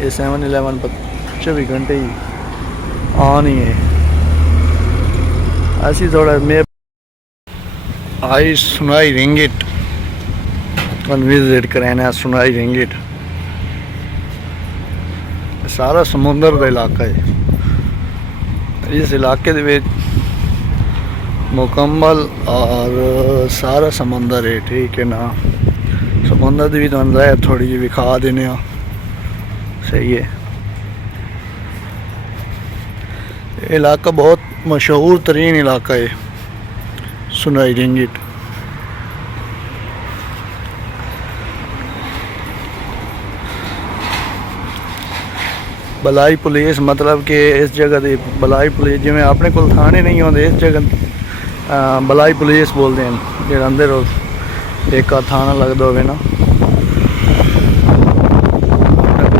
ये 7-11 पर 24 घंटे ही ऑन ही है। ऐसी थोड़ा मैं आई सुनाई रिंगिट विजिट कराने सुनाई रिंगिट सारा समुंदर का इलाका है। इस इलाके दे मुकम्मल और सारा समुंदर है, ठीक है ना। समुंदर की भी तो अंदर थोड़ी जी विखा देने सही है। ये इलाका बहुत मशहूर तरीन इलाका है सुनाई रिंगिट। बलाई पुलिस मतलब कि इस जगह की बलाई पुलिस जिमें अपने को थाने नहीं होंगे, इस जगह बलाई पुलिस बोलते हैं जो अंदर एक थाना लगता हो ना,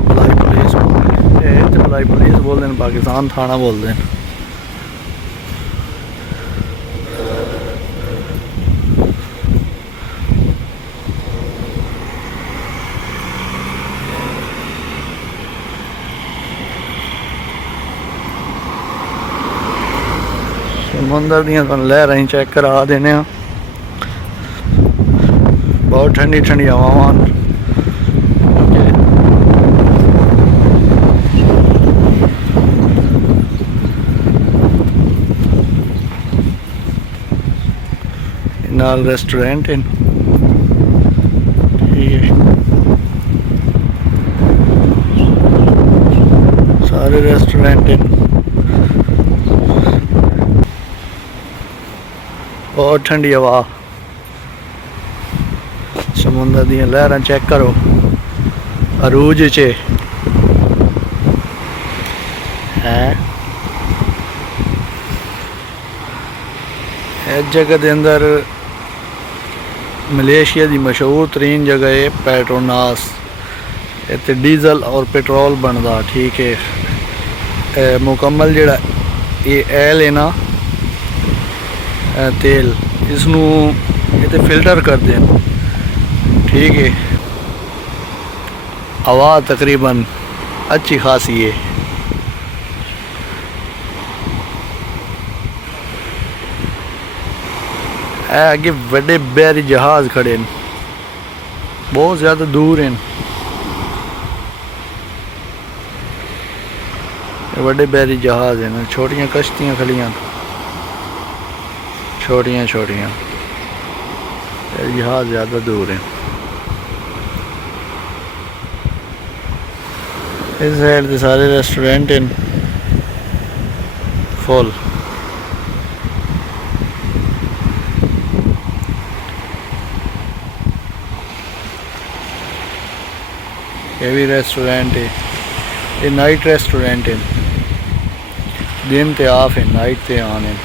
बलाई पुलिस बोलते, बलाई पुलिस बोलते हैं, पाकिस्तान थाना बोलते हैं। समुंदर दियां लहरें चेक करा देने, बहुत ठंडी ठंडी हवावां। नाल रेस्टोरेंट है, ठीक है, सारे रेस्टोरेंट हैं। बहुत ठंडी हवा, समुंदर दी लहरां चेक करो अरूज च है। इस जगह के अंदर मलेशिया की मशहूर तरीन जगह है पेट्रोनास। इतने डीजल और पेट्रोल बनता, ठीक है। मुकम्मल जड़ा ये एल है ना तेल, इसनू इतने फिल्टर करते हैं, ठीक है। हवा तकरीबन अच्छी खासी है। आगे बड़े बहरी जहाज खड़े हैं, बहुत ज़्यादा दूर हैं। बड़े बहरी जहाज हैं, छोटियाँ कश्तियाँ खड़ियाँ, छोटियाँ छोटियाँ, जहाज ज़्यादा दूर हैं। इस साइड के सारे रेस्टोरेंट हैं फुल। ये भी रेस्टोरेंट है, ये नाइट रेस्टोरेंट है, दिन ते ऑफ है, नाइट ते ऑन है।